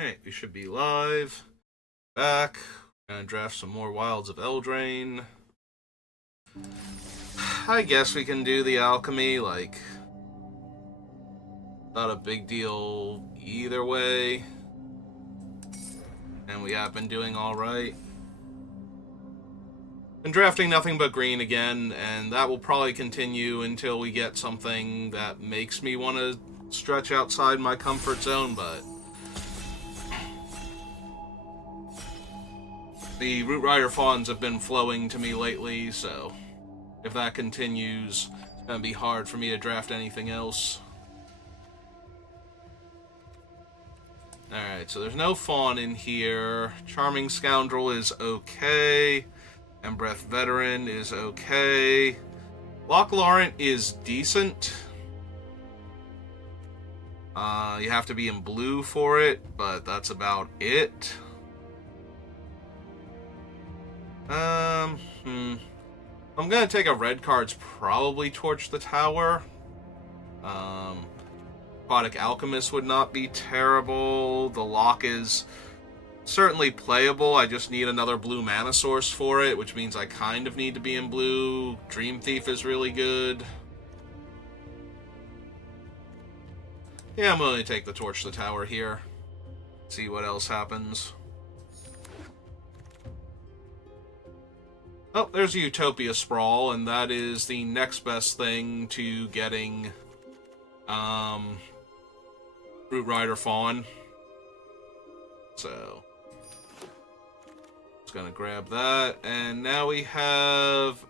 Alright, we should be live. Back. Gonna draft some more Wilds of Eldraine. I guess we can do the alchemy, like, not a big deal either way. And we have been doing alright. Been drafting nothing but green again, and that will probably continue until we get something that makes me want to stretch outside my comfort zone, but the Root Rider Fawns have been flowing to me lately, so if that continues, it's going to be hard for me to draft anything else. Alright, so there's no Fawn in here. Charming Scoundrel is okay. Embereth Veteran is okay. Loch Lawrent is decent. You have to be in blue for it, but that's about it. I'm gonna take a red card's probably Torch the Tower. Aquatic Alchemist would not be terrible. The Lock is certainly playable. I just need another blue mana source for it, which means I kind of need to be in blue. Dream Thief is really good. Yeah, I'm going to take the Torch the Tower here. See what else happens. Oh, there's a Utopia Sprawl, and that is the next best thing to getting Root Rider Fawn. So just gonna grab that, and now we have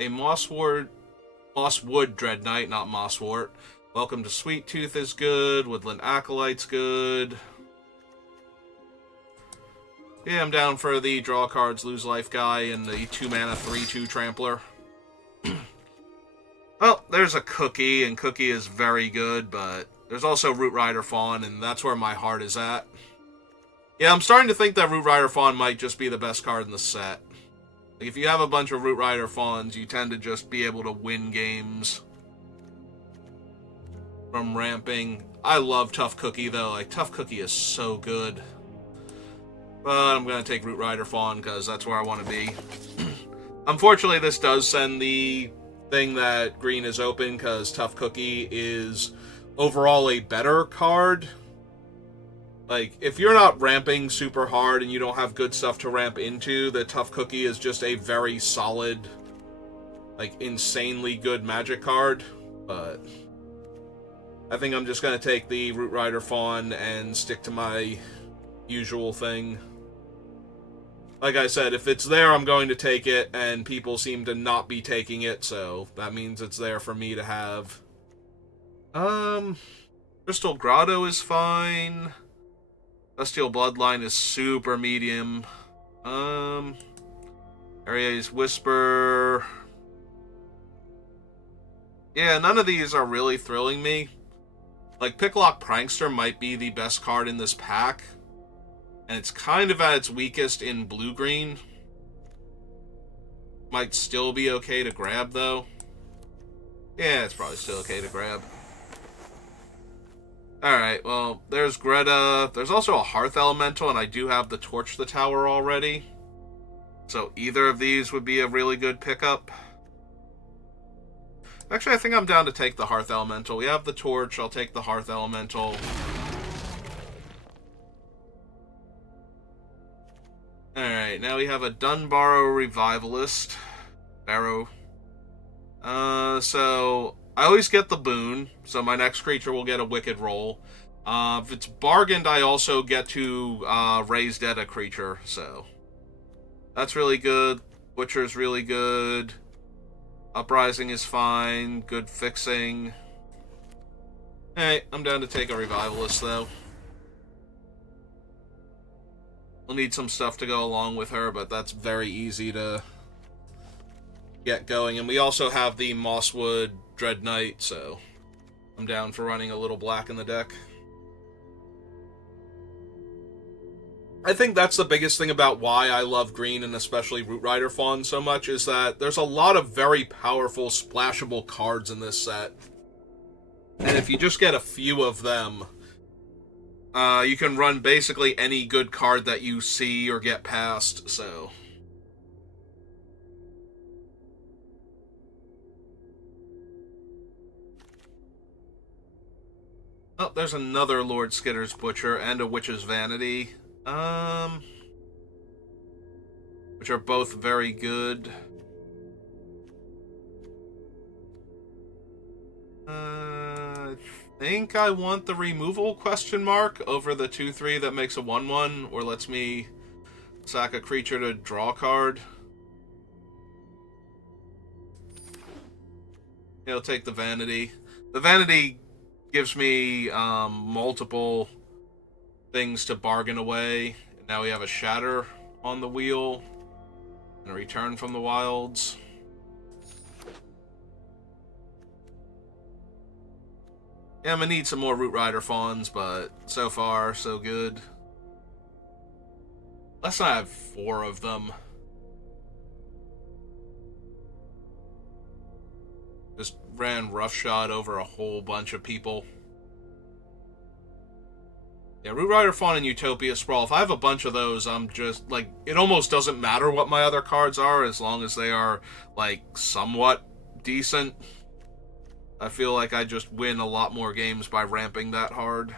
a Mosswood Dread Knight, not Mosswort. Welcome to Sweet Tooth is good. Woodland Acolyte's good. Yeah, I'm down for the draw cards, lose life guy, and the 2-mana 3/2 Trampler. Well, there's a Cookie, and Cookie is very good, but there's also Root Rider Fawn, and that's where my heart is at. Yeah, I'm starting to think that Root Rider Fawn might just be the best card in the set. Like, if you have a bunch of Root Rider Fawns, you tend to just be able to win games from ramping. I love Tough Cookie, though. Like, Tough Cookie is so good. But I'm going to take Root Rider Fawn, because that's where I want to be. Unfortunately, this does send the thing that green is open, because Tough Cookie is overall a better card. Like, if you're not ramping super hard and you don't have good stuff to ramp into, the Tough Cookie is just a very solid, like, insanely good Magic card. But I think I'm just going to take the Root Rider Fawn and stick to my usual thing. Like I said, if it's there, I'm going to take it, and people seem to not be taking it, so that means it's there for me to have. Crystal Grotto is fine. Bestial Bloodline is super medium. Area's Whisper. Yeah, none of these are really thrilling me. Like, Picklock Prankster might be the best card in this pack, and it's kind of at its weakest in blue-green. Might still be okay to grab, though. Yeah, it's probably still okay to grab. Alright, well, there's Greta. There's also a Hearth Elemental, and I do have the Torch the Tower already. So either of these would be a really good pickup. Actually, I think I'm down to take the Hearth Elemental. We have the Torch. I'll take the Hearth Elemental. Alright, now we have a Dunbarrow Revivalist. Barrow. So I always get the boon, so my next creature will get a Wicked roll. If it's bargained, I also get to raise dead a creature, so that's really good. Butcher's really good. Uprising is fine. Good fixing. Alright, I'm down to take a Revivalist, though. We'll need some stuff to go along with her, but that's very easy to get going. And we also have the Mosswood Dread Knight, so I'm down for running a little black in the deck. I think that's the biggest thing about why I love green, and especially Root Rider Fawn so much, is that there's a lot of very powerful, splashable cards in this set. And if you just get a few of them, You can run basically any good card that you see or get past, so... Oh, there's another Lord Skitter's Butcher and a Witch's Vanity. Which are both very good. I think I want the removal question mark over the 2/3 that makes a 1/1 or lets me sack a creature to draw a card. I'll take the Vanity. The Vanity gives me multiple things to bargain away. And now we have a Shatter on the wheel and a Return from the Wilds. Yeah, I'm gonna need some more Root Rider Fawns, but so far, so good. Let's not have 4 of them. Just ran roughshod over a whole bunch of people. Yeah, Root Rider Fawn and Utopia Sprawl. If I have a bunch of those, I'm just, like, it almost doesn't matter what my other cards are as long as they are, like, somewhat decent. I feel like I just win a lot more games by ramping that hard.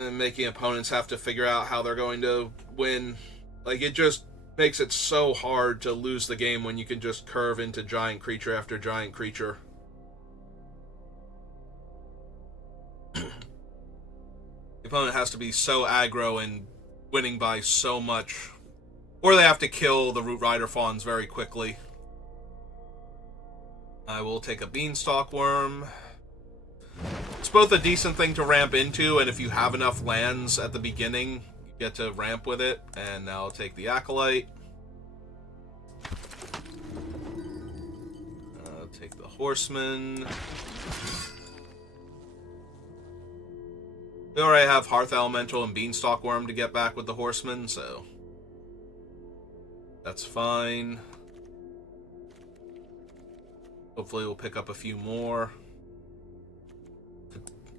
And making opponents have to figure out how they're going to win. Like, it just makes it so hard to lose the game when you can just curve into giant creature after giant creature. The opponent has to be so aggro and winning by so much. Or they have to kill the Root Rider Fawns very quickly. I will take a Beanstalk Worm. It's both a decent thing to ramp into, and if you have enough lands at the beginning, you get to ramp with it. And now I'll take the Acolyte. I'll take the Horseman. We already have Hearth Elemental and Beanstalk Worm to get back with the Horseman, so that's fine. Hopefully we'll pick up a few more.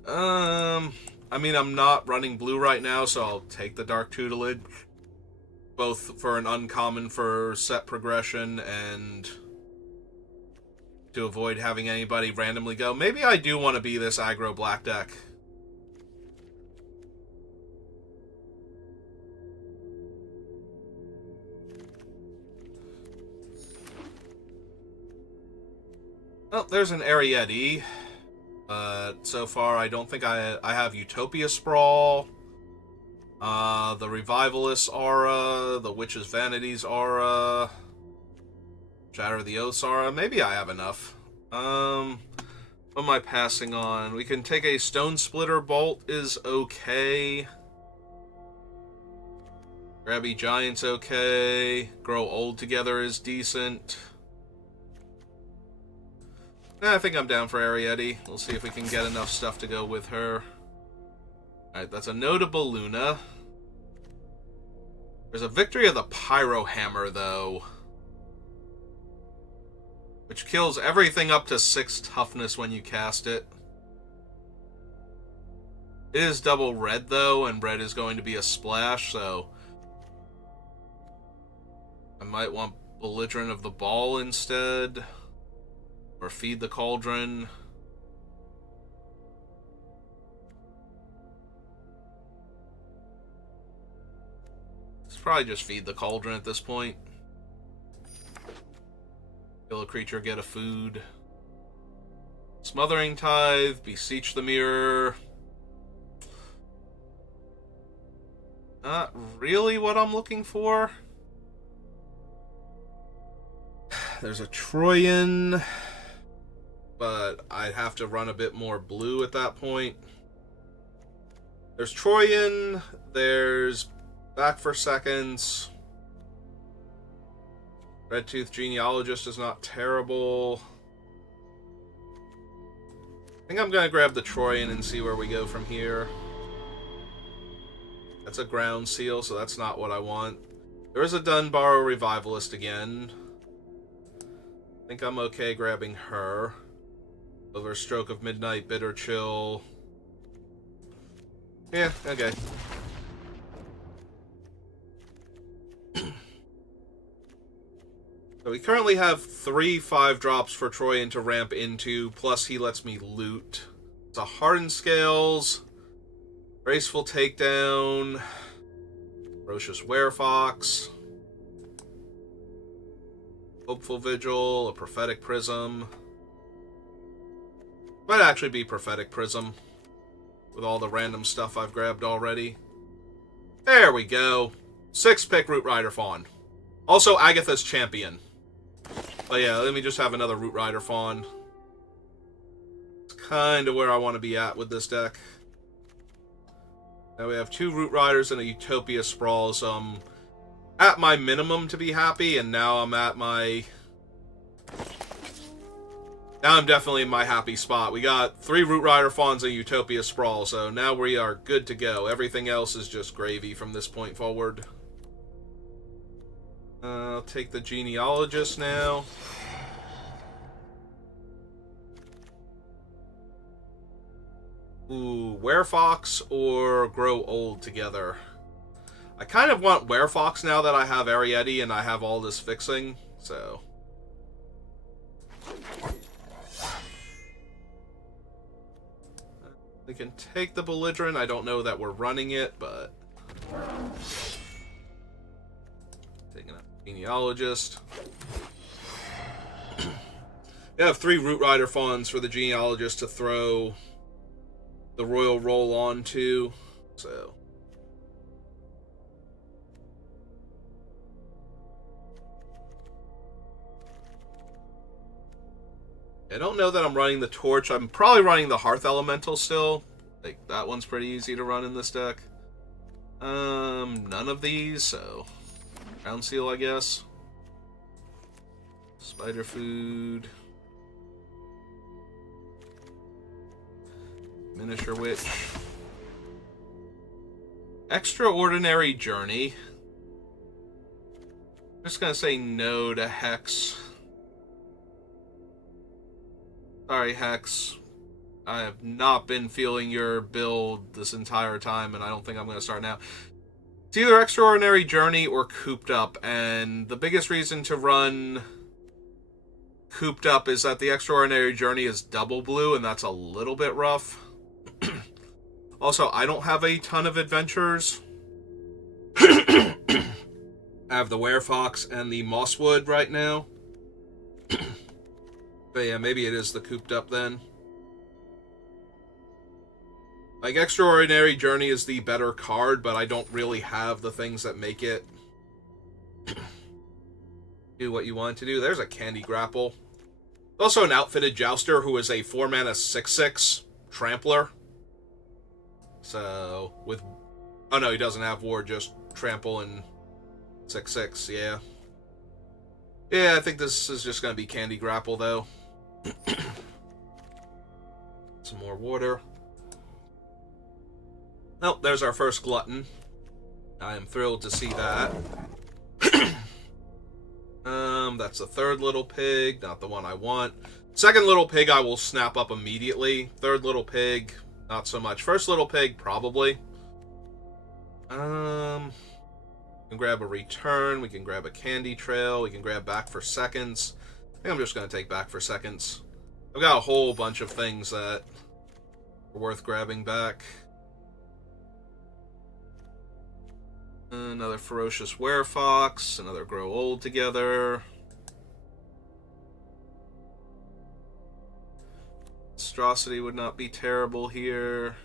I mean, I'm not running blue right now, so I'll take the Dark Tutelage. Both for an uncommon for set progression and to avoid having anybody randomly go. Maybe I do want to be this aggro black deck. Oh, there's an Ariete. So far, I don't think I have Utopia Sprawl, the Revivalist Aura, the Witch's Vanities Aura, Shatter of the Oaths Aura. Maybe I have enough. What am I passing on? We can take a Stone Splitter Bolt is okay. Grabby Giant's okay. Grow Old Together is decent. I think I'm down for Ariete. We'll see if we can get enough stuff to go with her. Alright, that's a Notable Luna. There's a Victory of the Pyro Hammer, though. Which kills everything up to 6 toughness when you cast it. It is double red, though, and red is going to be a splash, so I might want Belligerent of the Ball instead. Or Feed the Cauldron. It's probably just Feed the Cauldron at this point. Kill a creature, get a food. Smothering Tithe, Beseech the Mirror. Not really what I'm looking for. There's a Troyan, but I'd have to run a bit more blue at that point. There's Troyan, there's Back for Seconds. Redtooth Genealogist is not terrible. I think I'm going to grab the Troyan and see where we go from here. That's a Ground Seal, so that's not what I want. There is a Dunbarrow Revivalist again. I think I'm okay grabbing her. Over Stroke of Midnight, Bitter Chill. Yeah, okay. So we currently have 3 5-drops for Troyan to ramp into, plus he lets me loot. It's a Hardened Scales, Graceful Takedown, Ferocious Werefox, Hopeful Vigil, a Prophetic Prism. Might actually be Prophetic Prism, with all the random stuff I've grabbed already. There we go. 6-pick Root Rider Fawn. Also Agatha's Champion. But yeah, let me just have another Root Rider Fawn. It's kind of where I want to be at with this deck. Now we have 2 Root Riders and a Utopia Sprawl, so I'm at my minimum to be happy, and now I'm at my... Now I'm definitely in my happy spot. We got 3 Root Rider Fawns and Utopia Sprawl, so now we are good to go. Everything else is just gravy from this point forward. I'll take the Genealogist now. Ooh, Werefox or Grow Old together. I kind of want Werefox now that I have Ariete and I have all this fixing, so... We can take the Belligerent. I don't know that we're running it, but... Taking a Genealogist. We have 3 Root Rider Fawns for the Genealogist to throw the Royal Roll onto, so... I don't know that I'm running the Torch. I'm probably running the Hearth Elemental still. Like, that one's pretty easy to run in this deck. None of these, so... Ground Seal, I guess. Spider Food. Miniature Witch. Extraordinary Journey. I'm just gonna say no to Hex. Sorry, Hex. I have not been feeling your build this entire time, and I don't think I'm going to start now. It's either Extraordinary Journey or Cooped Up, and the biggest reason to run Cooped Up is that the Extraordinary Journey is double blue, and that's a little bit rough. Also, I don't have a ton of adventures. I have the Werefox and the Mosswood right now. But yeah, maybe it is the Cooped Up then. Like, Extraordinary Journey is the better card, but I don't really have the things that make it do what you want to do. There's a Candy Grapple. Also an Outfitted Jouster who is a 4-mana 6/6 Trampler. So, with... Oh no, he doesn't have Ward, just Trample and 6/6, yeah. Yeah, I think this is just going to be Candy Grapple, though. Some more water. Oh, there's our first Glutton. I am thrilled to see that. That's the 3rd Little Pig, not the one I want. 2nd Little Pig I will snap up immediately. 3rd Little Pig, not so much. 1st Little Pig, probably. We can grab a Return, we can grab a Candy Trail, we can grab Back for Seconds. I think I'm just going to take Back for Seconds. I've got a whole bunch of things that are worth grabbing back. Another Ferocious Werefox, another Grow Old together. Monstrosity would not be terrible here.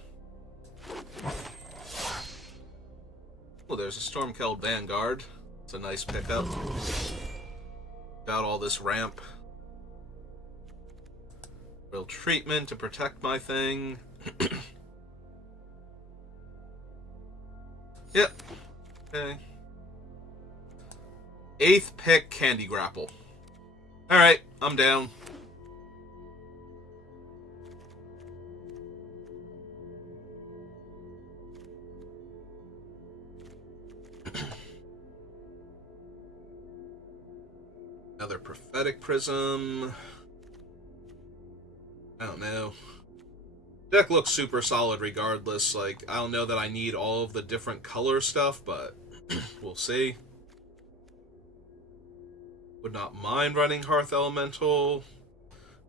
Oh, there's a Stormkeld Vanguard. It's a nice pickup. Got all this ramp. Real treatment to protect my thing. Yep. Okay. 8th pick, Candy Grapple. Alright, I'm down. Another Prophetic Prism. I don't know. Deck looks super solid regardless. Like, I don't know that I need all of the different color stuff, but we'll see. Would not mind running Hearth Elemental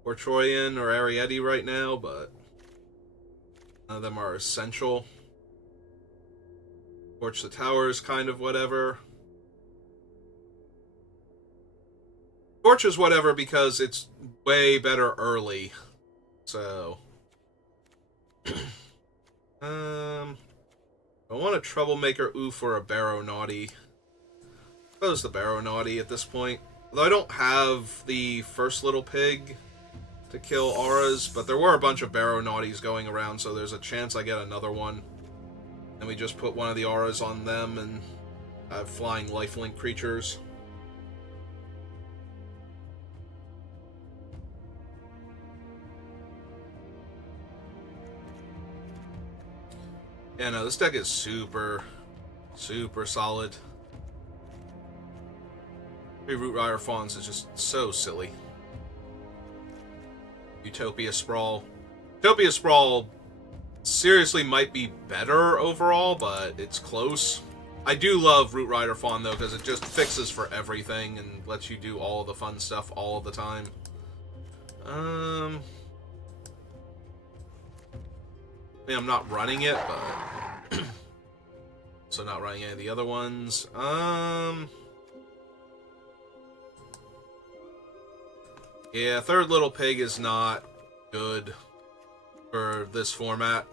or Troyan or Ariete right now, but none of them are essential. Torch the Towers, kind of whatever. Torch is whatever because it's way better early. So... I want a Troublemaker Oof or a Barrow Naughty. I suppose the Barrow Naughty at this point. Although I don't have the first little pig to kill auras, but there were a bunch of Barrow Naughties going around, so there's a chance I get another one. And we just put one of the auras on them and have flying lifelink creatures. Yeah, no, this deck is super, super solid. 3 Root Rider Fawns is just so silly. Utopia Sprawl. Utopia Sprawl seriously might be better overall, but it's close. I do love Root Rider Fawn, though, because it just fixes for everything and lets you do all the fun stuff all the time. I mean, I'm not running it, but... so not running any of the other ones. Yeah, Third Little Pig is not good for this format.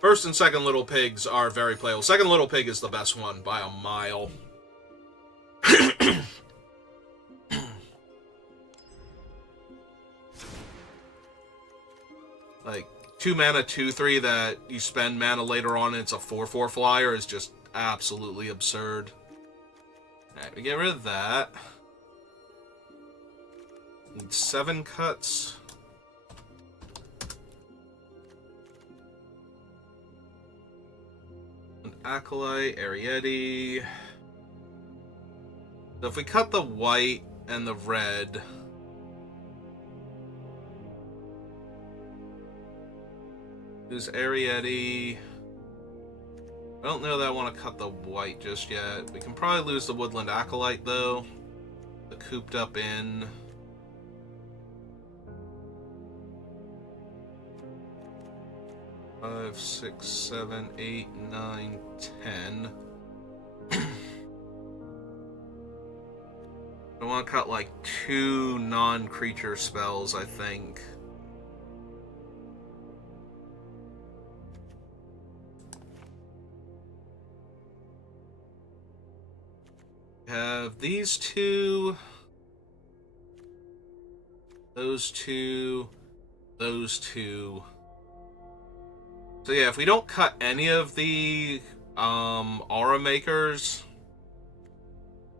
First and second Little Pigs are very playable. Second Little Pig is the best one by a mile. Like, 2 mana, 2/3 that you spend mana later on and it's a 4/4 flyer is just absolutely absurd. Alright, we get rid of that. Need 7 cuts. An Acolyte, Ariete. So if we cut the white and the red... Who's Ariete? I don't know that I want to cut the white just yet. We can probably lose the Woodland Acolyte, though. The Cooped Up Inn. Five, 6, 7, 8, 9, 10. I want to cut like 2 non-creature spells, I think. Have these 2, those 2, those 2. So yeah, if we don't cut any of the aura makers,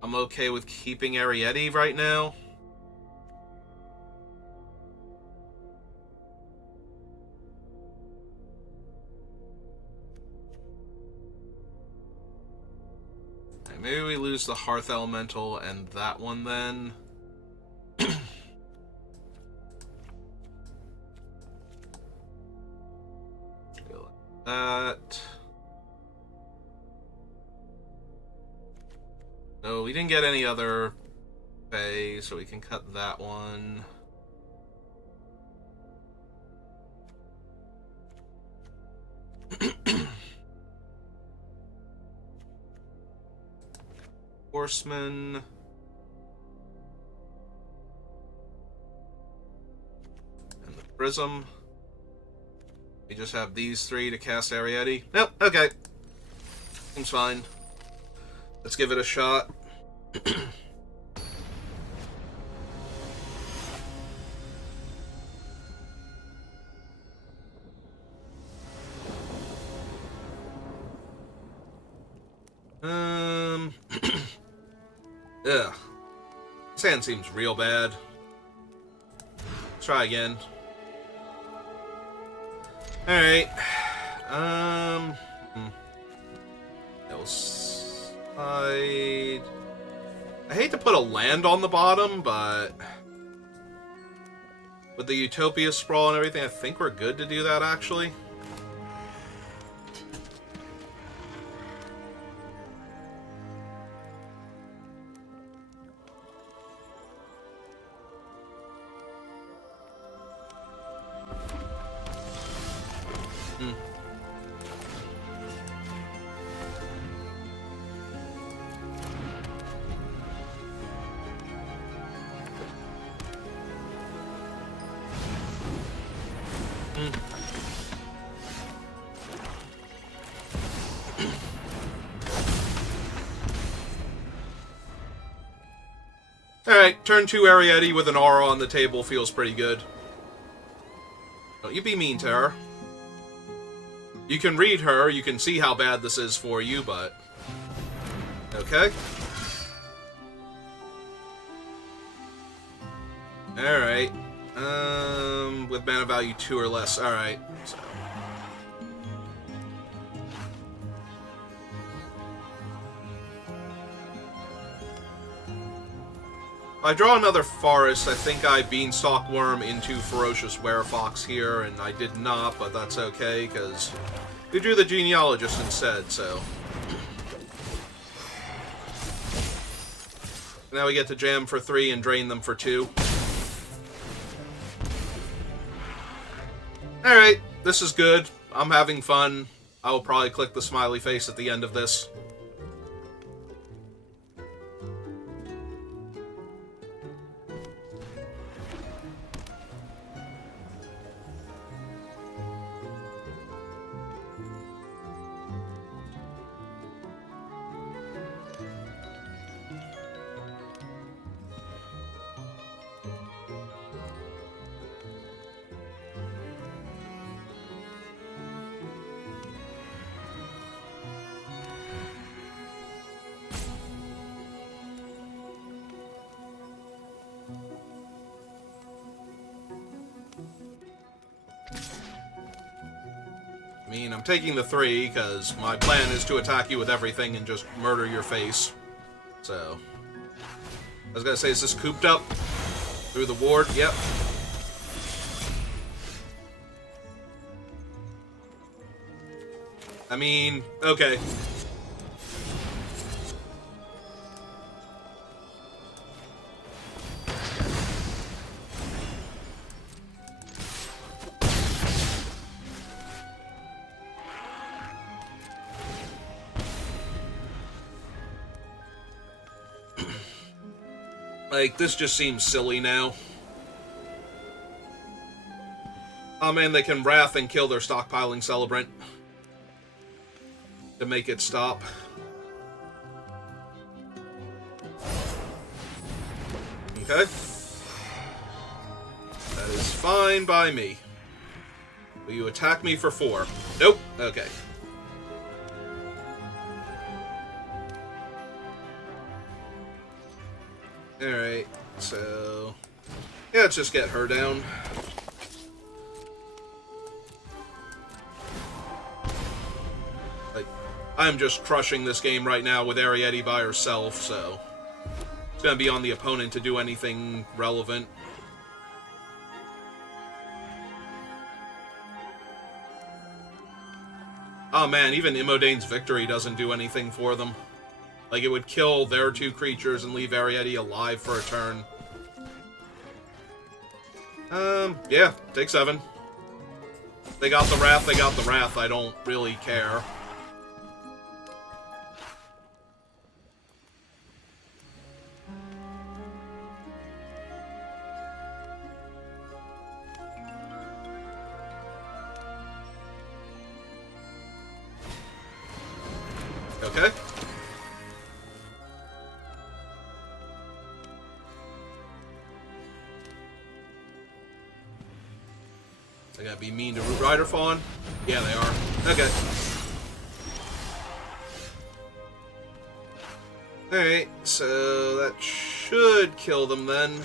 I'm okay with keeping Ariete right now. Maybe we lose the Hearth Elemental and that one then. That. No, we didn't get any other pay, so we can cut that one. Horseman. And the Prism. We just have these 3 to cast Ariete. Nope, okay. Seems fine. Let's give it a shot. Yeah. This hand seems real bad. Let's try again. Alright. Hillside. I hate to put a land on the bottom, but With the Utopia Sprawl and everything, I think we're good to do that, actually. Alright, turn 2 Arrietty with an aura on the table feels pretty good. Don't you be mean to her. You can read her, you can see how bad this is for you, but... Okay. Alright. With mana value 2 or less. Alright. So. If I draw another forest, I think I Beanstalk Worm into Ferocious Werefox here, and I did not, but that's okay, because we drew the Genealogist instead, so... Now we get to jam for 3 and drain them for 2. Alright, this is good. I'm having fun. I will probably click the smiley face at the end of this. I mean, I'm taking the 3, because my plan is to attack you with everything and just murder your face. So... I was gonna say, is this cooped up? Through the ward? Yep. I mean, okay. Like, this just seems silly now. Oh man, they can Wrath and kill their stockpiling Celebrant to make it stop. Okay. That is fine by me. Will you attack me for 4? Nope. Okay. Alright, so... yeah, let's just get her down. Like, I'm just crushing this game right now with Arrietty by herself, so... it's gonna be on the opponent to do anything relevant. Oh man, even Imodane's Victory doesn't do anything for them. Like, it would kill their 2 creatures and leave Arrietty alive for a turn. Yeah, take 7. They got the Wrath, they got the Wrath. I don't really care. Okay. They gotta be mean to Root Rider Fawn? Yeah, they are. Okay. Alright, so that should kill them then.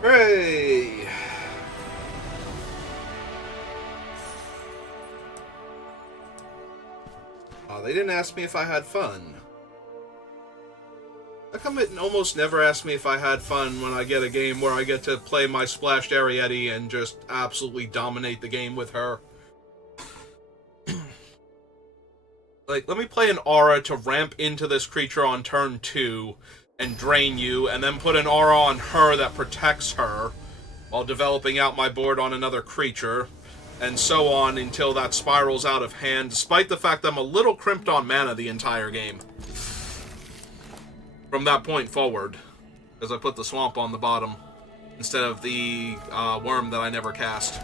Hooray! They didn't ask me if I had fun. How come it almost never asks me if I had fun when I get a game where I get to play my Splashed Ariete and just absolutely dominate the game with her? Like, let me play an aura to ramp into this creature on turn 2 and drain you, and then put an aura on her that protects her while developing out my board on another creature, and so on until that spirals out of hand, despite the fact that I'm a little crimped on mana the entire game. From that point forward, as I put the swamp on the bottom instead of the worm that I never cast.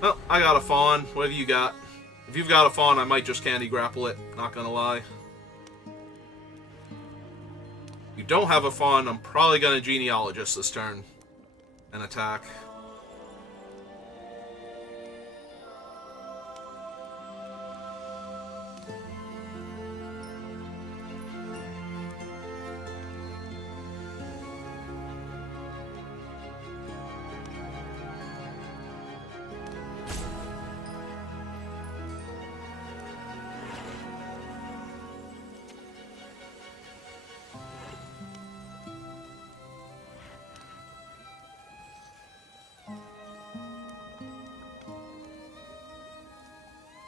Well, I got a fawn. What have you got? If you've got a fawn, I might just candy grapple it. Not gonna lie. If you don't have a fawn, I'm probably gonna genealogist this turn and attack.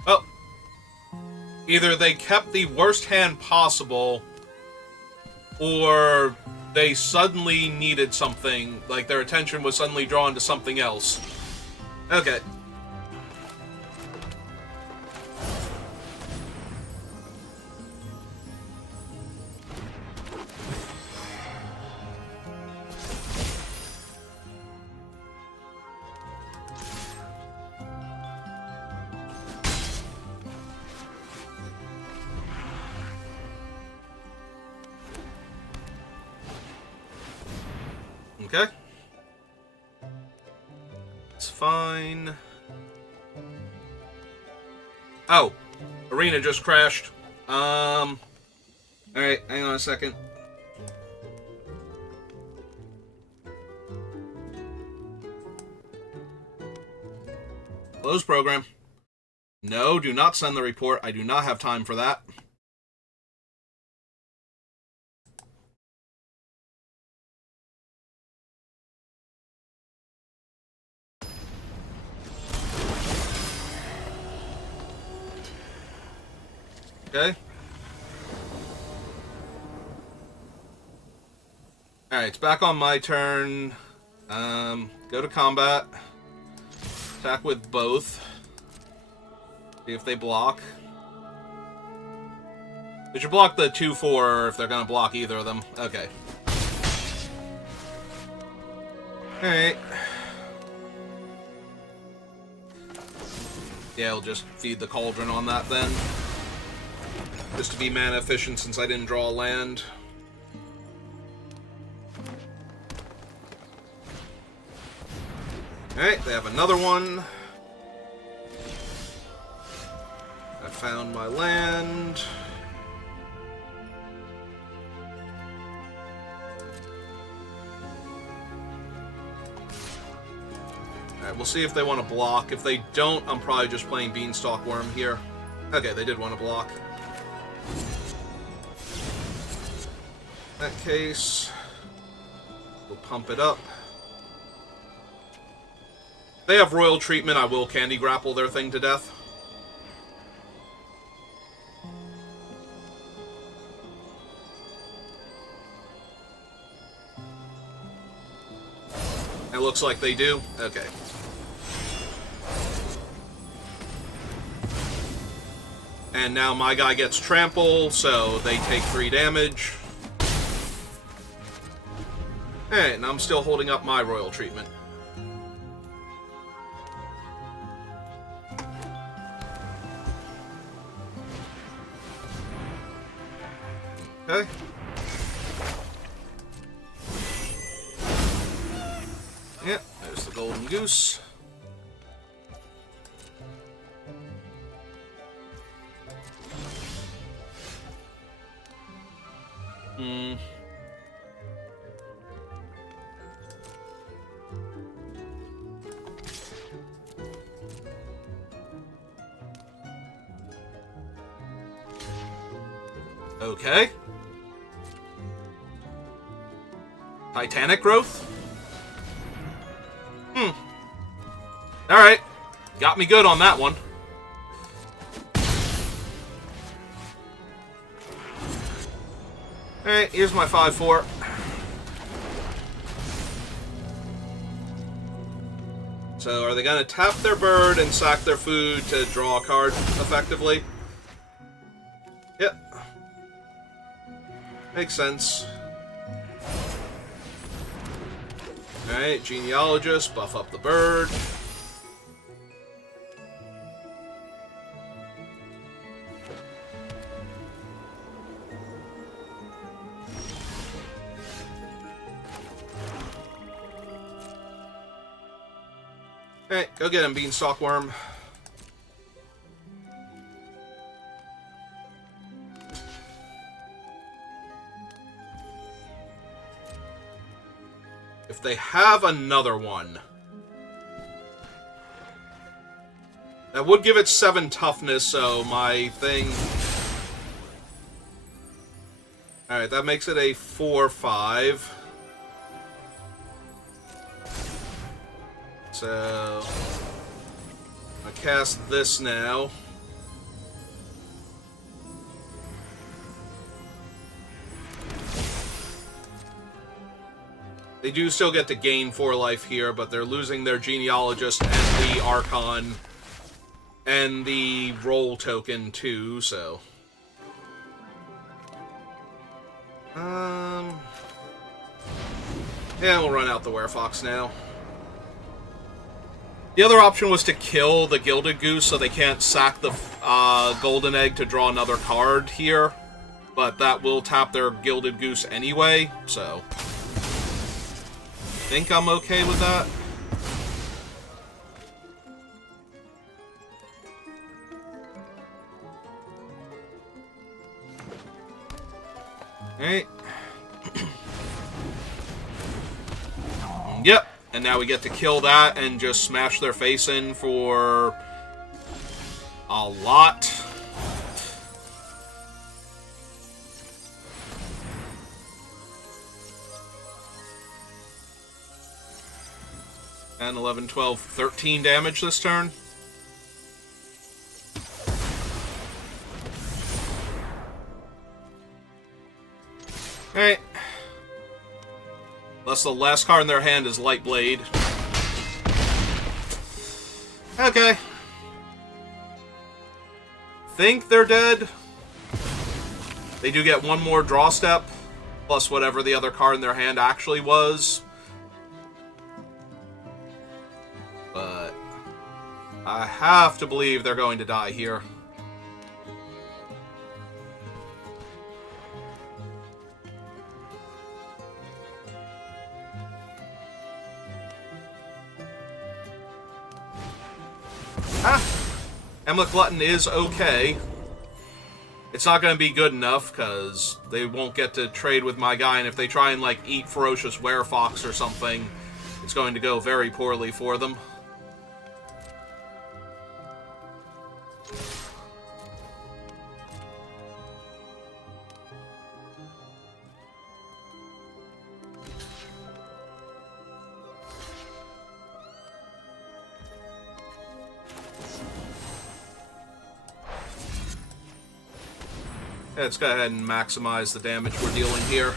Oh. Either they kept the worst hand possible, or they suddenly needed something, like their attention was suddenly drawn to something else. Okay. Okay. It's fine. Oh. Arena just crashed. Alright, hang on a second. Close program. No, do not send the report. I do not have time for that. Okay. Alright, it's back on my turn. Go to combat. Attack with both. See if they block. They should block the 2-4 if they're gonna block either of them. Okay. Alright. Yeah, I'll just feed the cauldron on that then. Just to be mana efficient since I didn't draw a land. Alright, they have another one. I found my land. Alright, we'll see if they want to block. If they don't, I'm probably just playing Beanstalk Worm here. Okay, they did want to block. In that case, we'll pump it up. If they have Royal Treatment, I will Candy Grapple their thing to death. It looks like they do. Okay. And now my guy gets trample, so they take 3 damage. Alright, and I'm still holding up my Royal Treatment. Okay. Yep, there's the Golden Goose. Okay. Titanic growth? Alright. Got me good on that one. Alright, here's my 5-4. So, are they going to tap their bird and sack their food to draw a card effectively? Yep. Makes sense. Alright, Genealogist, buff up the bird. Alright, go get him, Beanstalk Worm. If they have another one, that would give it 7 toughness, so my thing... Alright, that makes it a 4-5. So... I cast this now. They do still get to gain 4 life here, but they're losing their Genealogist and the Archon and the roll token too, so... Yeah, we'll run out the Werefox now. The other option was to kill the Gilded Goose so they can't sack the Golden Egg to draw another card here, but that will tap their Gilded Goose anyway, so... I think I'm okay with that. Alright. Yep. And now we get to kill that and just smash their face in for a lot. And 11, 12, 13 damage this turn. Alright. Unless the last card in their hand is Light Blade. Okay. Think they're dead. They do get one more draw step, plus whatever the other card in their hand actually was. But I have to believe they're going to die here. Emlet Glutton is okay. It's not going to be good enough, because they won't get to trade with my guy, and if they try and, like, eat Ferocious Werefox or something, it's going to go very poorly for them. Let's go ahead and maximize the damage we're dealing here.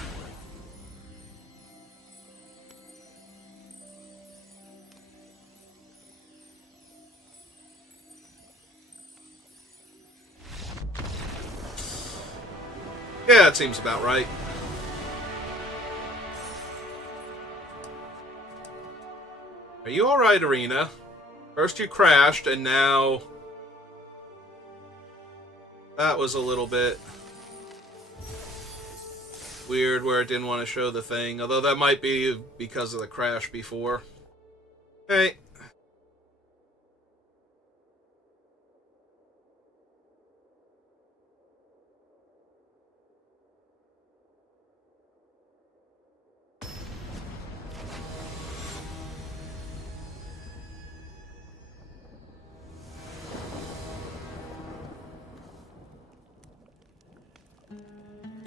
Yeah, it seems about right. Are you alright, Arena? First you crashed, and now... That was a little bit... weird where it didn't want to show the thing, although that might be because of the crash before. Hey.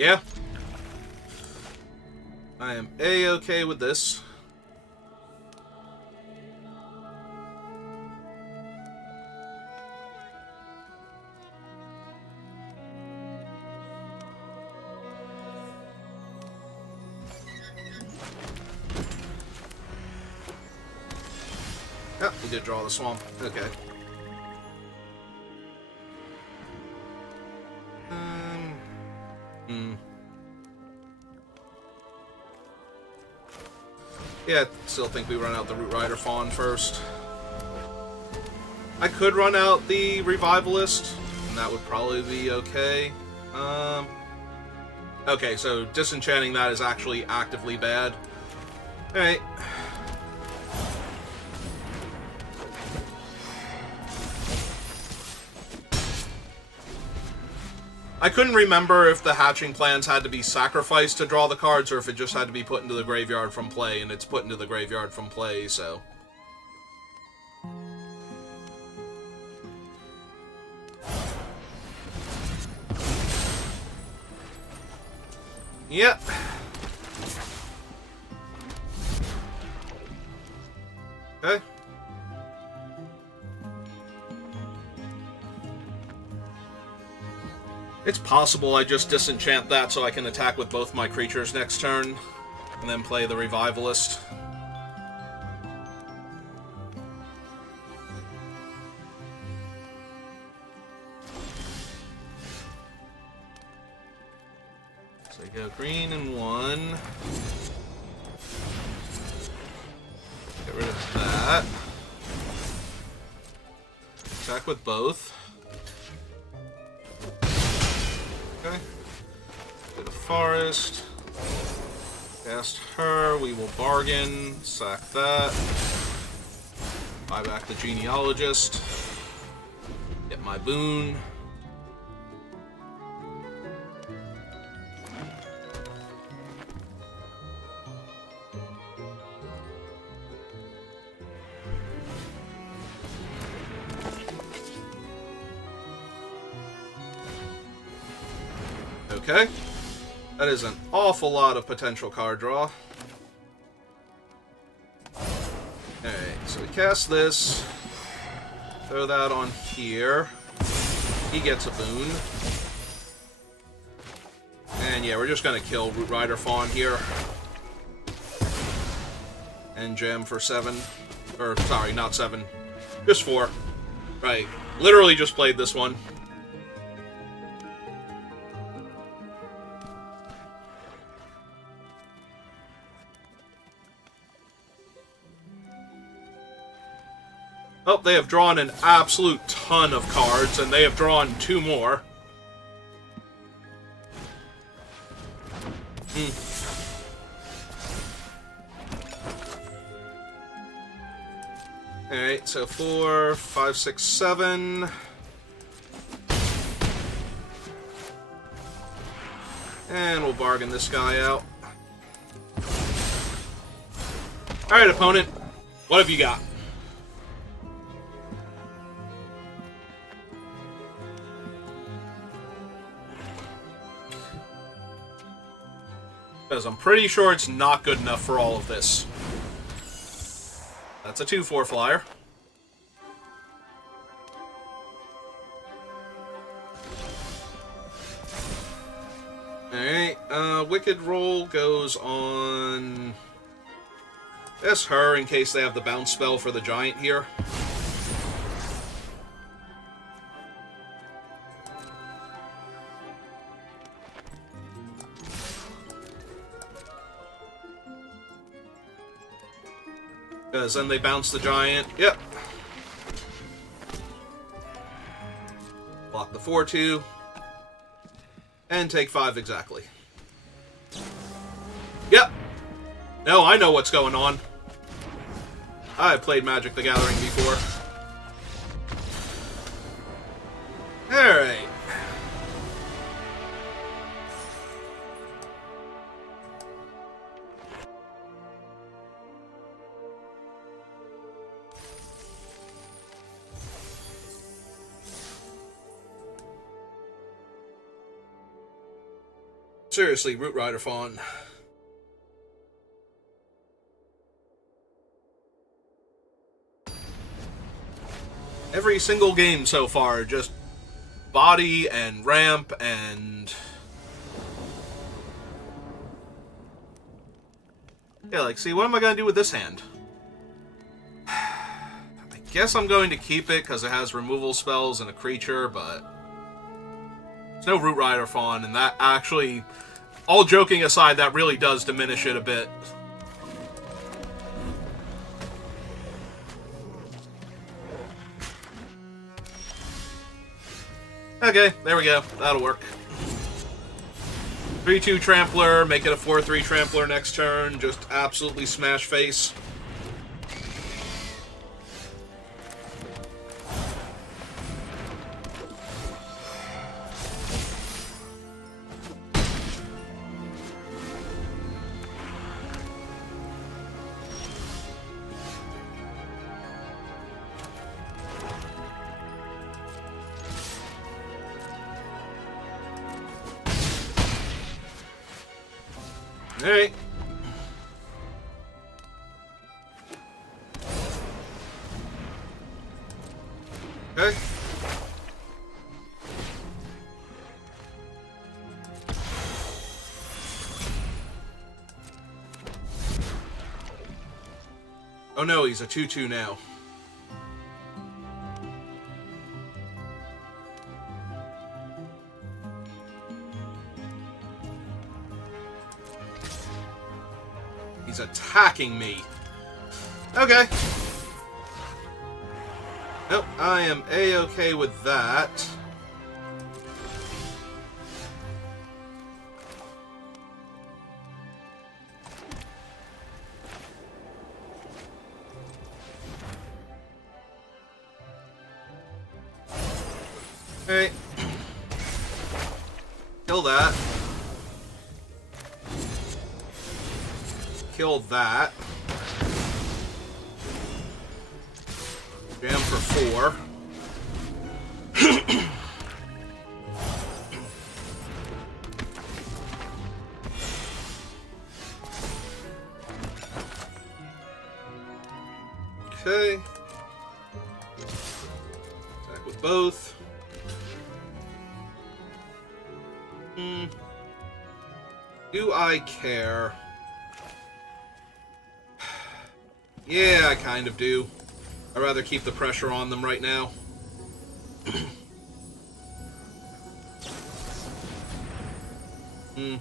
Yeah. I am A-okay with this. Oh, he did draw the swamp. Okay. Yeah, I still think we run out the Root Rider Fawn first. I could run out the Revivalist, and that would probably be okay. Okay, so disenchanting that is actually actively bad. Alright. I couldn't remember if the hatching plans had to be sacrificed to draw the cards, or if it just had to be put into the graveyard from play, and it's put into the graveyard from play, so... Yep. Okay. It's possible I just disenchant that so I can attack with both my creatures next turn, and then play the Revivalist. So I go green and 1. Get rid of that. Attack with both. Okay. Get a forest. Cast her. We will bargain. Sack that. Buy back the genealogist. Get my boon. Okay. That is an awful lot of potential card draw. Alright, so we cast this. Throw that on here. He gets a boon. And yeah, we're just gonna kill Root Rider Fawn here. And gem for 7. Or, sorry, not 7. Just 4. Right. Literally just played this one. Oh, they have drawn an absolute ton of cards, and they have drawn 2 more. Alright, so 4, 5, 6, 7. And we'll bargain this guy out. Alright, opponent. What have you got? Because I'm pretty sure it's not good enough for all of this. That's a 2/4 flyer. Alright, Wicked Roll goes on... That's her, in case they have the bounce spell for the giant here. Because then they bounce the giant. Yep. Block the 4/2. And take 5 exactly. Yep. No, I know what's going on. I've played Magic the Gathering before. Alright. Seriously, Root Rider Fawn. Every single game so far, just body and ramp and... Yeah, like, see, what am I going to do with this hand? I guess I'm going to keep it because it has removal spells and a creature, but... There's no Root Rider Fawn, and that actually... All joking aside, that really does diminish it a bit. Okay, there we go. That'll work. 3-2 Trampler, make it a 4-3 Trampler next turn. Just absolutely smash face. Alright. Okay. Oh no, he's a 2-2 now. He's attacking me. Okay. Nope, I am A-okay with that. Okay. Kill that. Kill that. Jam for 4. Okay. Attack with both. Do I care? Yeah, I kind of do. I'd rather keep the pressure on them right now. I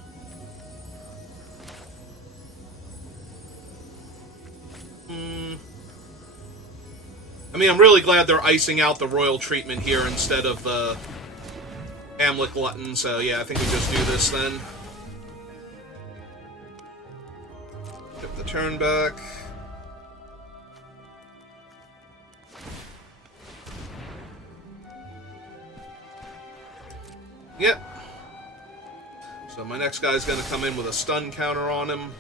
mean, I'm really glad they're icing out the royal treatment here instead of the Hamlet Glutton, so yeah, I think we just do this then. Get the turn back. Yep. So my next guy's gonna come in with a stun counter on him.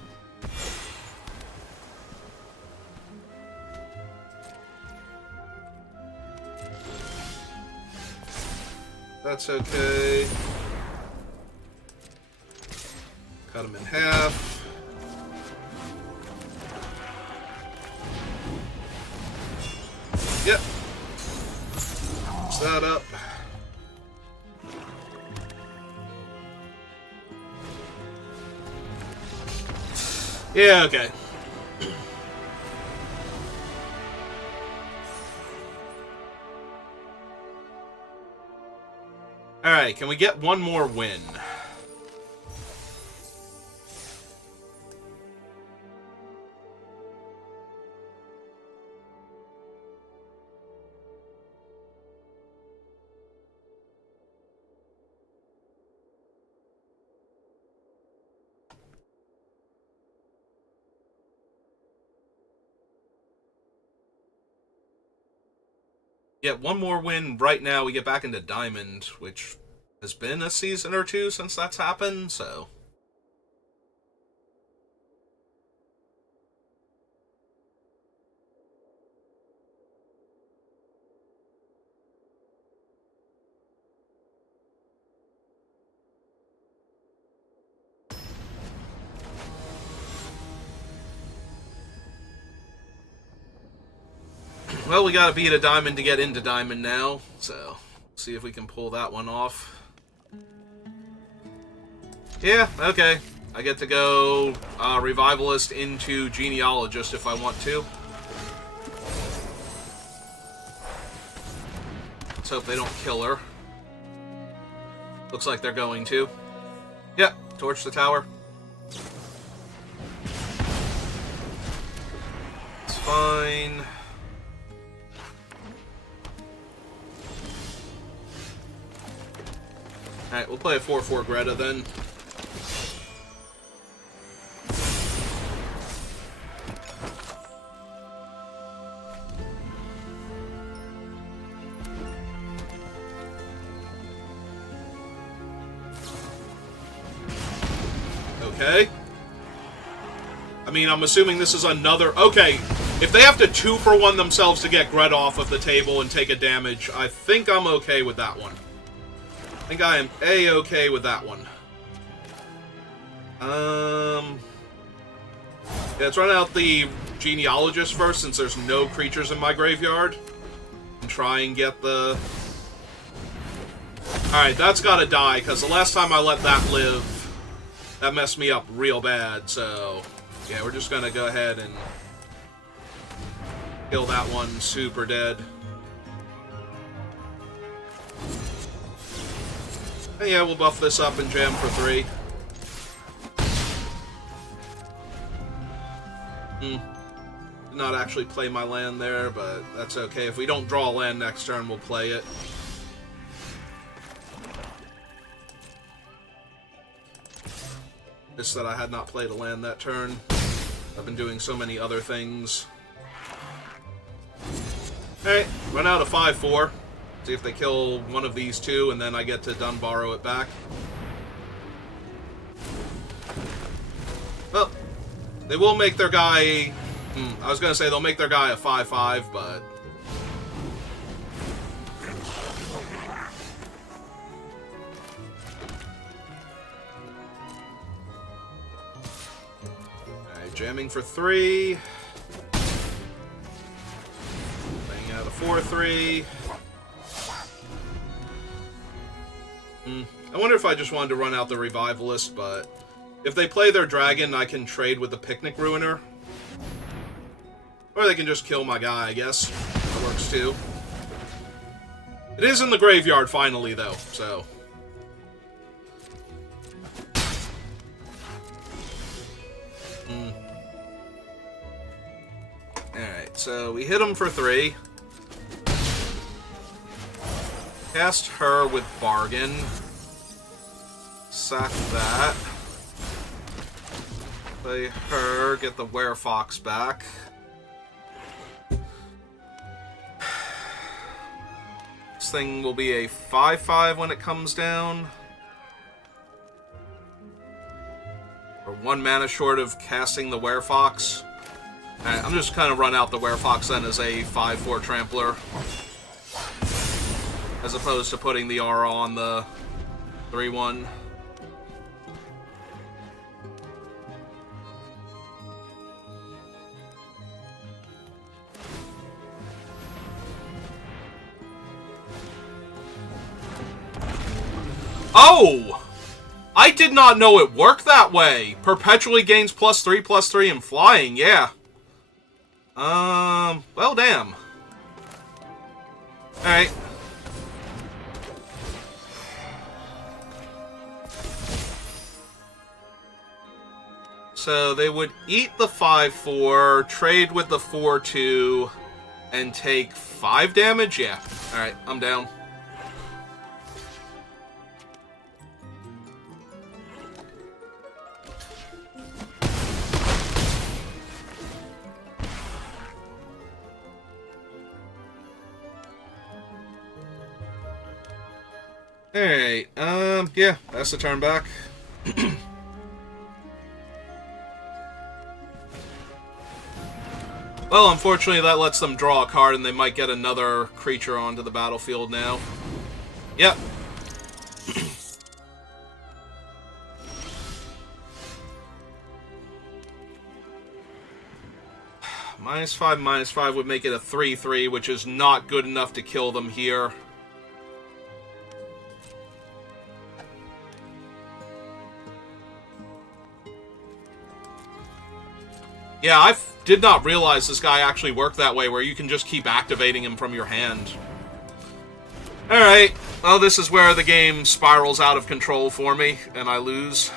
That's okay. Cut him in half. Yep. Fix that up. Yeah, okay. Alright, can we get one more win? Get one more win right now, we get back into Diamond, which has been a season or two since that's happened, so... Well, we gotta beat a diamond to get into diamond now, so see if we can pull that one off. Yeah, okay. I get to go Revivalist into Genealogist if I want to. Let's hope they don't kill her. Looks like they're going to. Yeah, torch the tower. It's fine. Alright, we'll play a 4-4 Greta then. Okay. I mean, I'm assuming this is another... Okay, if they have to 2-for-1 themselves to get Greta off of the table and take a damage, I think I'm okay with that one. I think I am A-okay with that one. Yeah, let's run out the Genealogist first, since there's no creatures in my graveyard. And try and get the... Alright, that's gotta die, because the last time I let that live, that messed me up real bad, so... Yeah, we're just gonna go ahead and kill that one super dead. And yeah, we'll buff this up and jam for 3. Did not actually play my land there, but that's okay. If we don't draw a land next turn, we'll play it. Just that I had not played a land that turn. I've been doing so many other things. Alright, run out of 5-4. See if they kill one of these two, and then I get to Dunbarrow it back. Well, they will make their guy... I was going to say they'll make their guy a 5-5, but... Alright, jamming for 3. Playing out a 4-3. I wonder if I just wanted to run out the Revivalist, but if they play their dragon, I can trade with the Picnic Ruiner. Or they can just kill my guy, I guess. That works too. It is in the graveyard finally, though, so... Alright, so we hit him for 3. Cast her with Bargain. Sack that. Play her, get the Werefox back. This thing will be a 5-5 when it comes down. We're 1 mana short of casting the Werefox. Alright, I'm just kind of run out the Werefox then as a 5-4 Trampler. As opposed to putting the aura on the 3-1. Oh! I did not know it worked that way! Perpetually gains +3/+3 and flying, yeah. Well, damn. Alright. So they would eat the 5-4, trade with the 4-2, and take 5 damage? Yeah. Alright, I'm down. Alright, yeah, that's the turn back. Well, unfortunately, that lets them draw a card, and they might get another creature onto the battlefield now. Yep. -5 would make it a 3/3, which is not good enough to kill them here. Yeah, I did not realize this guy actually worked that way, where you can just keep activating him from your hand. Alright, well, this is where the game spirals out of control for me, and I lose.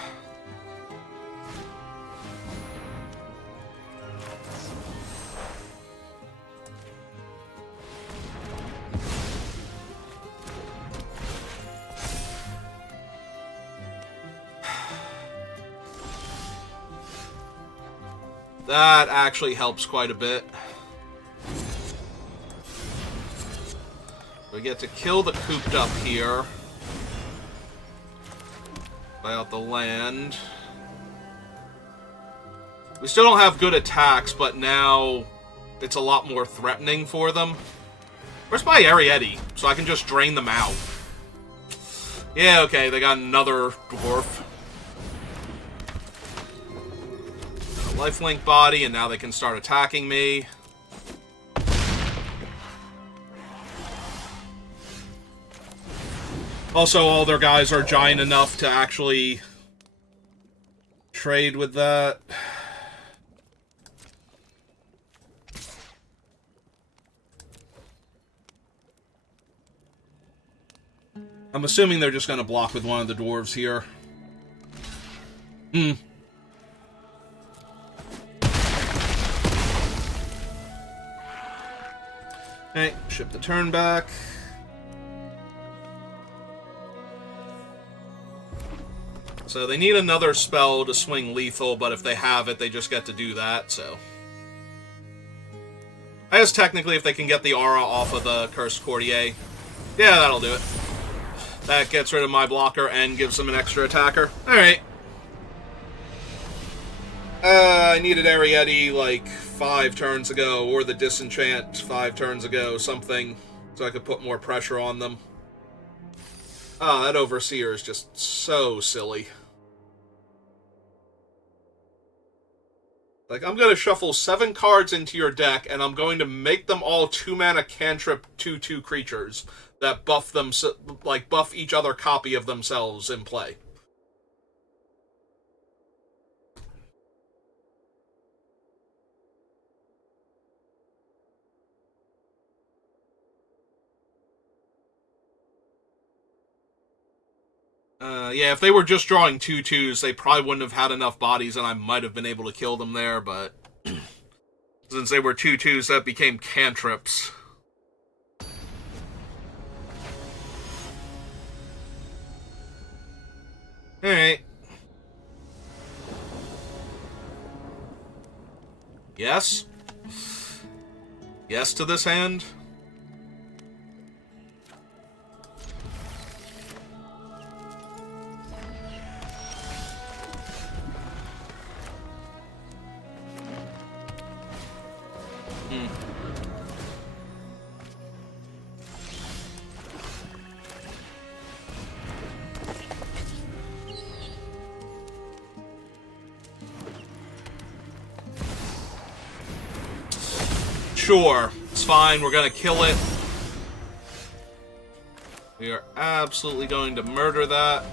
That actually helps quite a bit. We get to kill the cooped up here. Buy out the land. We still don't have good attacks, but now it's a lot more threatening for them. Where's my Arietti? So I can just drain them out. Yeah, okay, they got another dwarf. Lifelink body, and now they can start attacking me. Also, all their guys are giant enough to actually trade with that. I'm assuming they're just going to block with one of the dwarves here. Okay, ship the turn back. So they need another spell to swing lethal, but if they have it, they just get to do that, so. I guess technically if they can get the aura off of the Cursed Courtier, yeah, that'll do it. That gets rid of my blocker and gives them an extra attacker. Alright. I needed Arietti like 5 turns ago, or the Disenchant 5 turns ago, something, so I could put more pressure on them. Ah, that Overseer is just so silly. Like, I'm going to shuffle 7 cards into your deck, and I'm going to make them all 2-mana cantrip 2/2 creatures that buff them, like, buff each other copy of themselves in play. Yeah, if they were just drawing 2/2s, they probably wouldn't have had enough bodies, and I might have been able to kill them there, but since they were 2/2s, that became cantrips. Alright. Yes? Yes to this hand? Sure, it's fine, we're gonna kill it. We are absolutely going to murder that.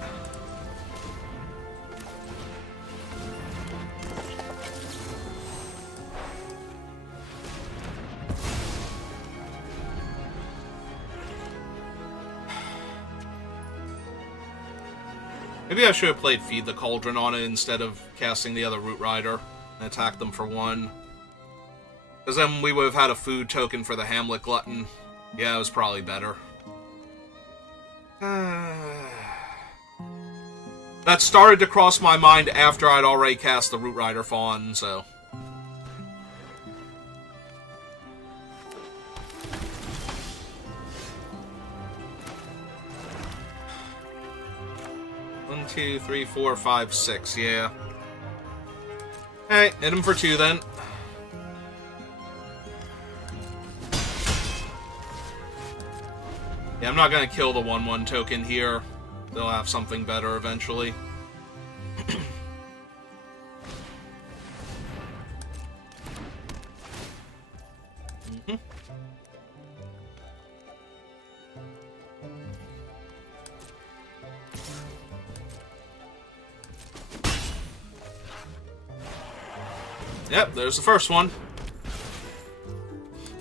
Maybe I should have played Feed the Cauldron on it instead of casting the other Root Rider and attack them for 1. Because then we would have had a food token for the Hamlet Glutton. Yeah, it was probably better. That started to cross my mind after I'd already cast the Root Rider Fawn, so... One, 2, 3, 4, 5, 6, yeah. Alright, hit him for 2 then. Yeah, I'm not gonna kill the 1/1 token here. They'll have something better eventually. Yep, there's the first one.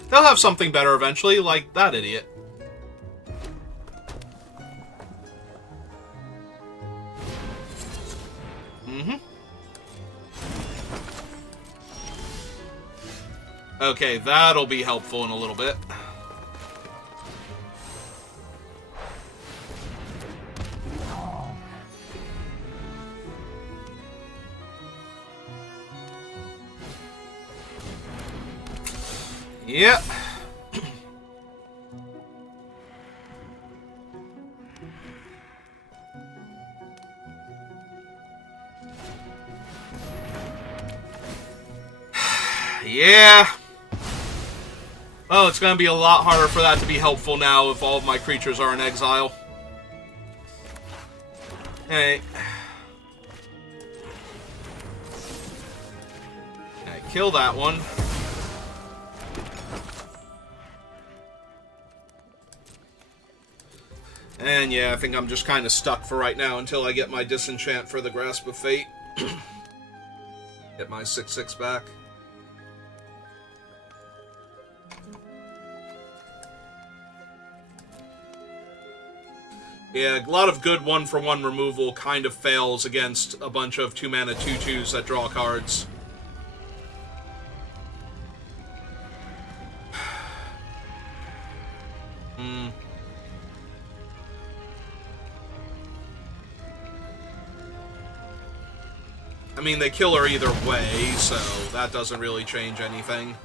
They'll have something better eventually, like that idiot. Okay, that'll be helpful in a little bit. Yep. Yeah. Oh, it's going to be a lot harder for that to be helpful now if all of my creatures are in exile. Hey. Okay, kill that one. And yeah, I think I'm just kind of stuck for right now until I get my Disenchant for the Grasp of Fate. Get my 6/6 back. Yeah, a lot of good one-for-one removal kind of fails against a bunch of 2-mana 2/2s that draw cards. I mean, they kill her either way, so that doesn't really change anything.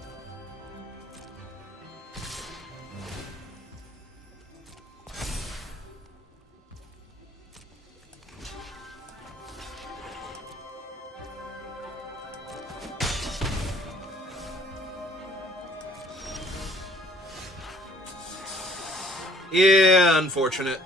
Yeah, unfortunate.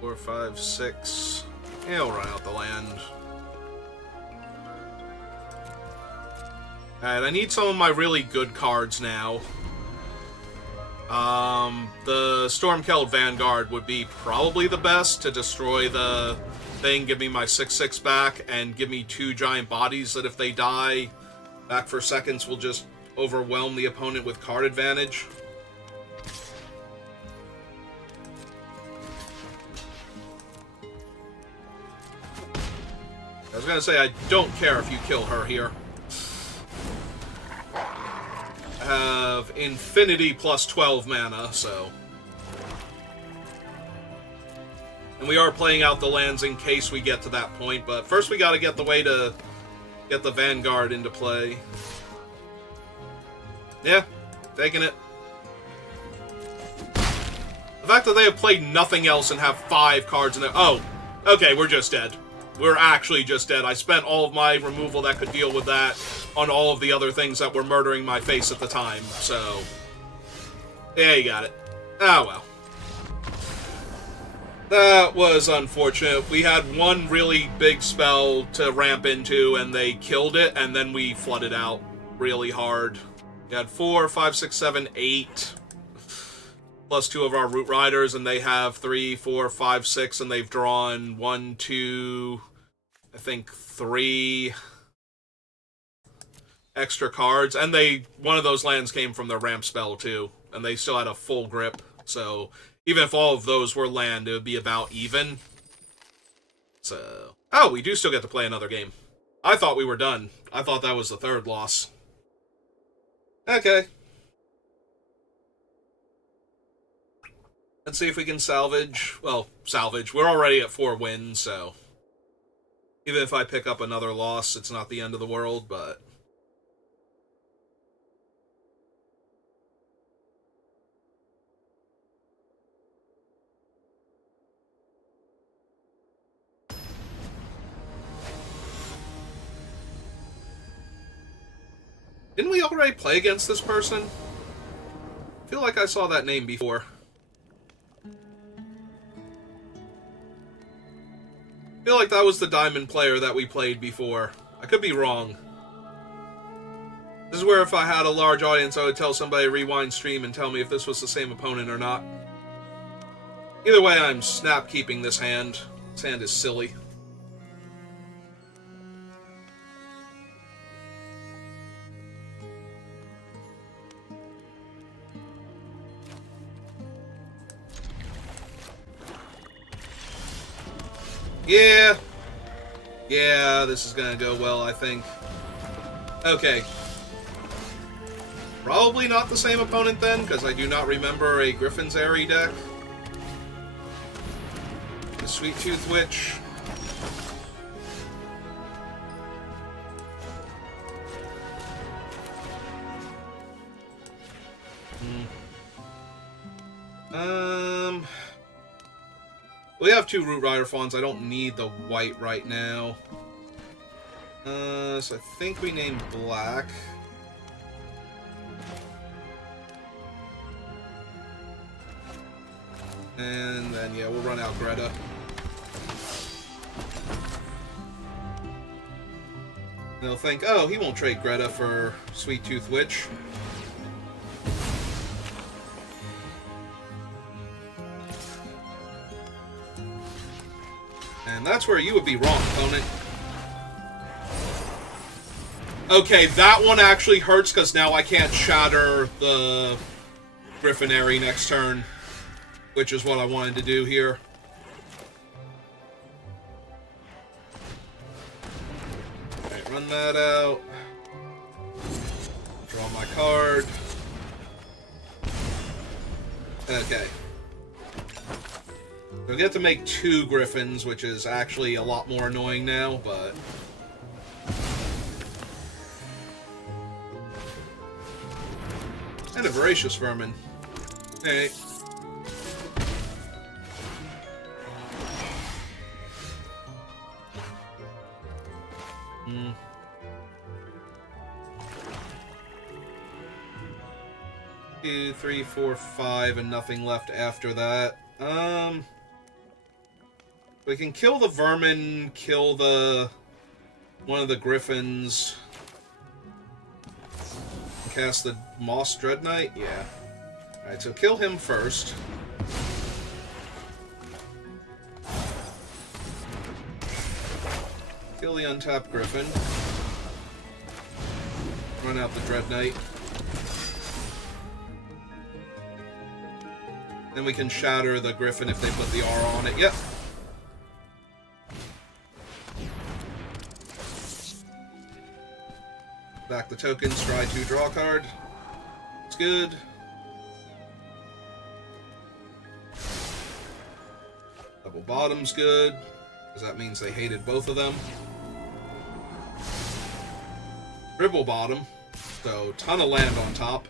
Four, 5, 6. Yeah, we'll run out the land. Alright, I need some of my really good cards now. The Stormkeld Vanguard would be probably the best to destroy the thing, give me my 6/6 back, and give me 2 giant bodies that if they die back for seconds will just overwhelm the opponent with card advantage. I was gonna say, I don't care if you kill her here. I have infinity plus 12 mana, so... And we are playing out the lands in case we get to that point, but first we gotta get the way to get the Vanguard into play. Yeah, taking it. The fact that they have played nothing else and have 5 cards in there... Oh, okay, we're just dead. We're actually just dead. I spent all of my removal that could deal with that on all of the other things that were murdering my face at the time, so... Yeah, you got it. Ah, well. That was unfortunate. We had one really big spell to ramp into, and they killed it, and then we flooded out really hard. We had 4, 5, 6, 7, 8... plus 2 of our Root Riders, and they have 3, 4, 5, 6, and they've drawn 1, 2... I think 3 extra cards, and one of those lands came from their ramp spell too, and they still had a full grip, so even if all of those were land, it would be about even. So, oh, we do still get to play another game. I thought we were done. I thought that was the 3rd loss. Okay. Let's see if we can salvage. Well, salvage. We're already at 4 wins, so... Even if I pick up another loss, it's not the end of the world, but... Didn't we already play against this person? I feel like I saw that name before. I feel like that was the diamond player that we played before. I could be wrong. This is where if I had a large audience, I would tell somebody to rewind stream and tell me if this was the same opponent or not. Either way, I'm snap keeping this hand. This hand is silly. Yeah. Yeah, this is gonna go well, I think. Okay. Probably not the same opponent then, because I do not remember a Griffin's Airy deck. The Sweet Tooth Witch. We have 2 Root Rider Fawns. I don't need the white right now. So I think we named black. And then, yeah, we'll run out Greta. They'll think, oh, he won't trade Greta for Sweet Tooth Witch. And that's where you would be wrong, opponent. Okay, that one actually hurts because now I can't shatter the Griffin Airy next turn, which is what I wanted to do here. Alright, run that out. Draw my card. Okay. So I get to make 2 Griffins, which is actually a lot more annoying now, but... And a Voracious Vermin. Alright. Two, 3, 4, 5, and nothing left after that. We can kill the vermin, kill one of the griffins. Cast the Moss Dread Knight? Yeah. Alright, so kill him first. Kill the untapped griffin. Run out the Dread Knight. Then we can shatter the griffin if they put the R on it. Yep. Back the tokens, try to draw a card. It's good. Double bottom's good, because that means they hated both of them. Triple bottom, so ton of land on top.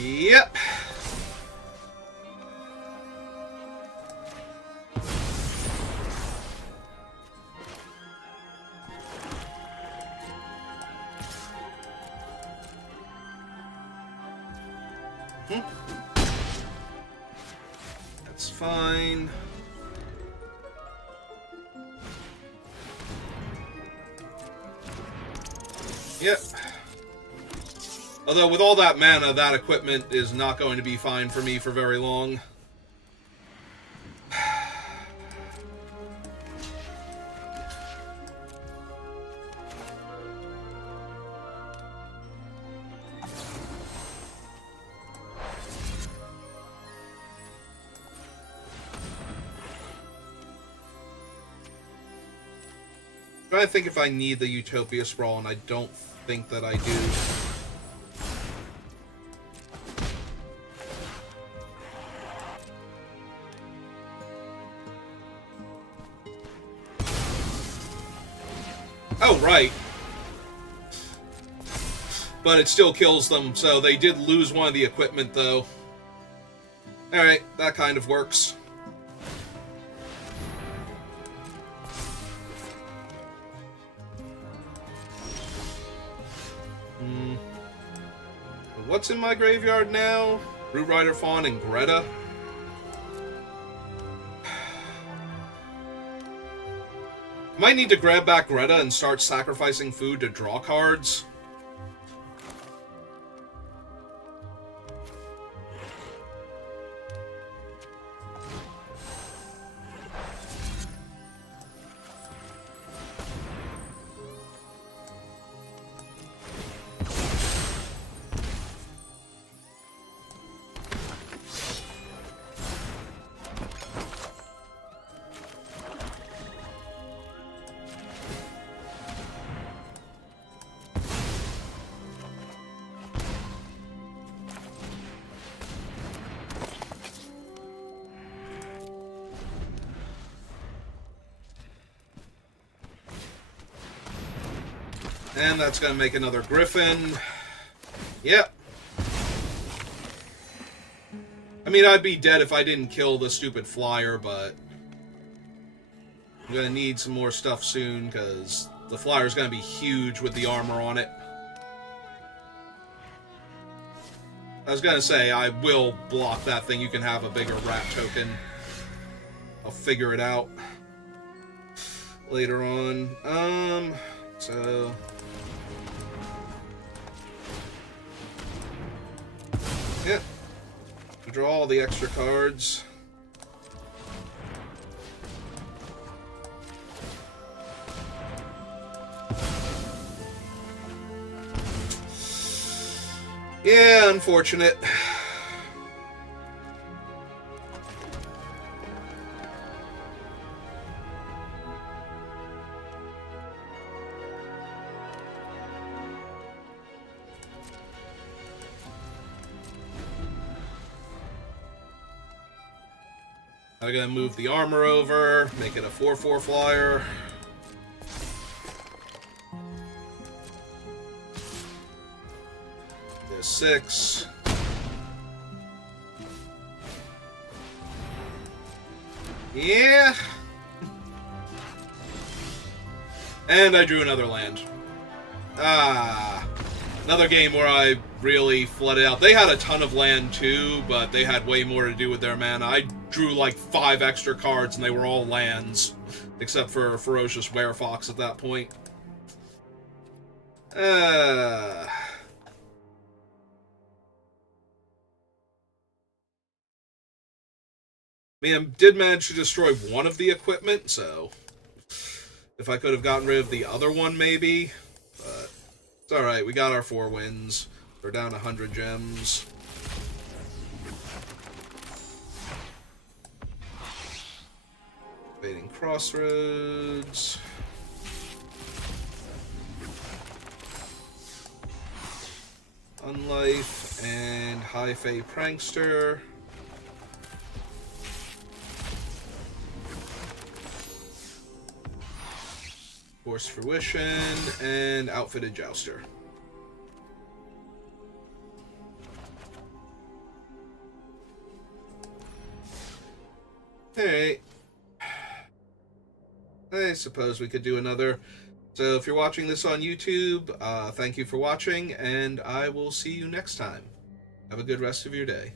Yep. That's fine. Yep. Although with all that mana, that equipment is not going to be fine for me for very long. trying to think if I need the Utopia Sprawl, and I don't think that I do. Oh, right. But it still kills them, so they did lose one of the equipment, though. Alright, that kind of works. What's in my graveyard now? Root Rider Fawn and Greta. Might need to grab back Greta and start sacrificing food to draw cards. And that's going to make another Griffin. Yep. I mean, I'd be dead if I didn't kill the stupid flyer, but I'm going to need some more stuff soon, because the flyer's going to be huge with the armor on it. I was going to say, I will block that thing. You can have a bigger rat token. I'll figure it out later on. So... yeah. Draw all the extra cards. Yeah, unfortunate. I'm gonna move the armor over, make it a 4/4 flyer. There's 6. Yeah. And I drew another land. Another game where I really flooded out. They had a ton of land too, but they had way more to do with their mana. I drew like 5 extra cards and they were all lands, except for Ferocious Werefox at that point. Man, did manage to destroy one of the equipment, so if I could have gotten rid of the other one, maybe. But it's alright, we got our 4 wins. We're down 100 gems. Fading Crossroads. Unlife and High Fae Prankster. Forced Fruition and Outfitted Jouster. Alright. I suppose we could do another. So if you're watching this on YouTube, thank you for watching, and I will see you next time. Have a good rest of your day.